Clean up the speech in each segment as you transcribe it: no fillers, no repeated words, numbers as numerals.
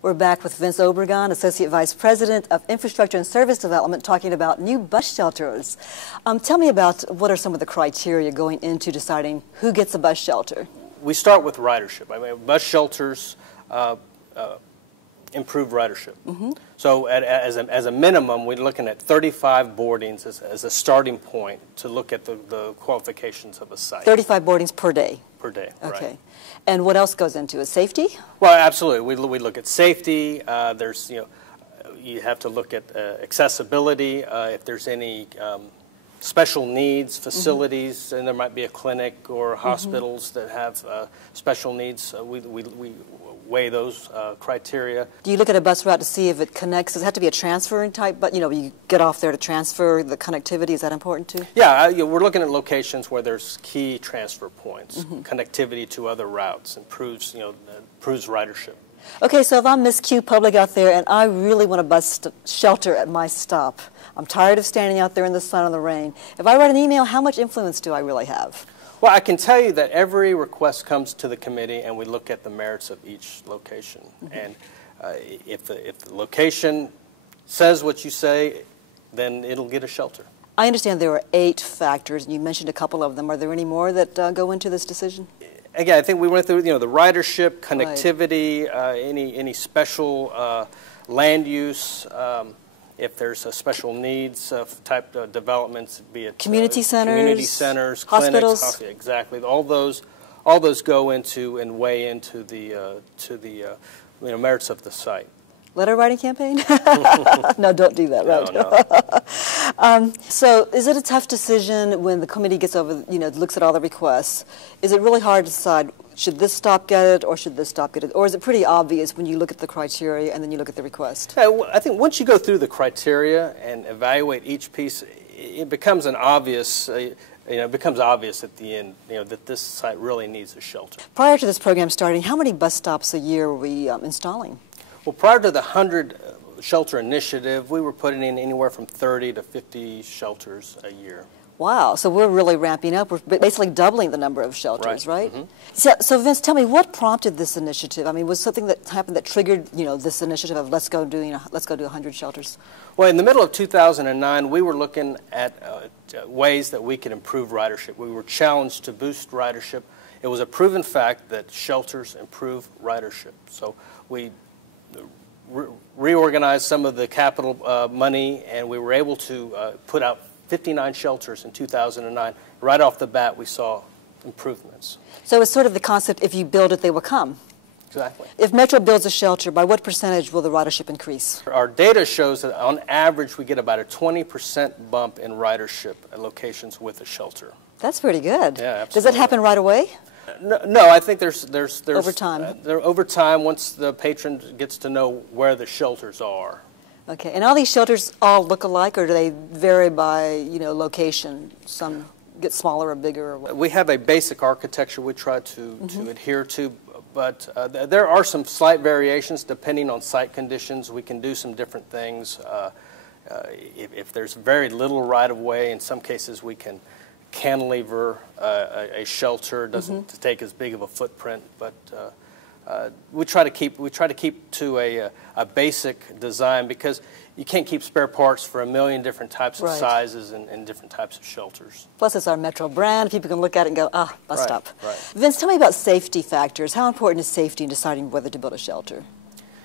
We're back with Vince Obregon, Associate Vice President of Infrastructure and Service Development, talking about new bus shelters. Tell me about what are some of the criteria going into deciding who gets a bus shelter? We start with ridership. I mean, bus shelters improve ridership. So as a minimum, we're looking at 35 boardings as a starting point to look at the qualifications of a site. 35 boardings per day? Per day, okay. Right. And what else goes into it? Safety? Well, absolutely. We look at safety. There's, you have to look at accessibility. If there's any special needs facilities, and there might be a clinic or hospitals that have special needs, we weigh those criteria. Do you look at a bus route to see if it connects? Does it have to be a transferring type? But you get off there to transfer the connectivity. Is that important too? Yeah, we're looking at locations where there's key transfer points. Connectivity to other routes improves ridership. Okay, so if I'm Miss Q Public out there and I really want a bus shelter at my stop, I'm tired of standing out there in the sun and the rain. If I write an email, how much influence do I really have? Well, I can tell you that every request comes to the committee and we look at the merits of each location. And if the location says what you say, then it'll get a shelter. I understand there are 8 factors, and you mentioned a couple of them. Are there any more that go into this decision? Again, I think we went through the ridership, connectivity, any special land use, if there's a special needs type of developments, be it community centers, hospitals, clinics, exactly. All those go into and weigh into the merits of the site. Letter writing campaign? No, don't do that, right? No. So is it a tough decision when the committee gets over, looks at all the requests? Is it really hard to decide, should this stop get it or should this stop get it? Or is it pretty obvious when you look at the criteria and then you look at the request? I think once you go through the criteria and evaluate each piece, it becomes obvious at the end, that this site really needs a shelter. Prior to this program starting, how many bus stops a year were we installing? Well, prior to the 100 shelter initiative, we were putting in anywhere from 30 to 50 shelters a year. Wow, so we're really ramping up. We're basically doubling the number of shelters, right? So Vince, tell me, what prompted this initiative? I mean, was something that happened that triggered, this initiative of let's go do 100 shelters? Well, in the middle of 2009, we were looking at ways that we could improve ridership. We were challenged to boost ridership. It was a proven fact that shelters improve ridership. So we reorganized some of the capital money, and we were able to put out 59 shelters in 2009. Right off the bat, we saw improvements. So it's sort of the concept, if you build it, they will come. Exactly. If Metro builds a shelter, by what percentage will the ridership increase? Our data shows that on average, we get about a 20% bump in ridership at locations with a shelter. That's pretty good. Yeah, absolutely. Does that happen right away? No, I think there's over time. Over time, once the patron gets to know where the shelters are. Okay, and all these shelters all look alike, or do they vary by location? Some get smaller or bigger. Or what? We have a basic architecture we try to adhere to, but there are some slight variations depending on site conditions. We can do some different things. If there's very little right-of-way, in some cases we can cantilever a shelter. Doesn't take as big of a footprint, but we try to keep to a basic design, because you can't keep spare parts for a million different types of sizes and different types of shelters. Plus, it's our Metro brand. People can look at it and go, bus stop. Right. Vince, tell me about safety factors. How important is safety in deciding whether to build a shelter?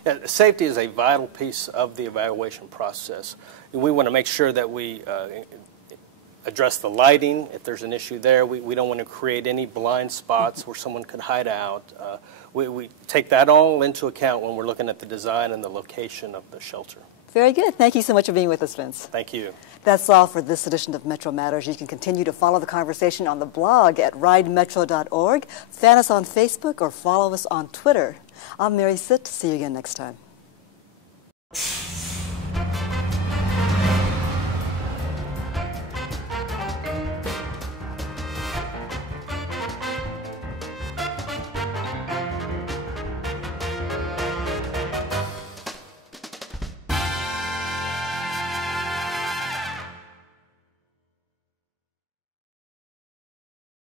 Yeah, safety is a vital piece of the evaluation process. We want to make sure that we address the lighting. If there's an issue there, we don't want to create any blind spots where someone could hide out. We take that all into account when we're looking at the design and the location of the shelter. Very good. Thank you so much for being with us, Vince. Thank you. That's all for this edition of Metro Matters. You can continue to follow the conversation on the blog at ridemetro.org, fan us on Facebook, or follow us on Twitter. I'm Mary Sitt. See you again next time.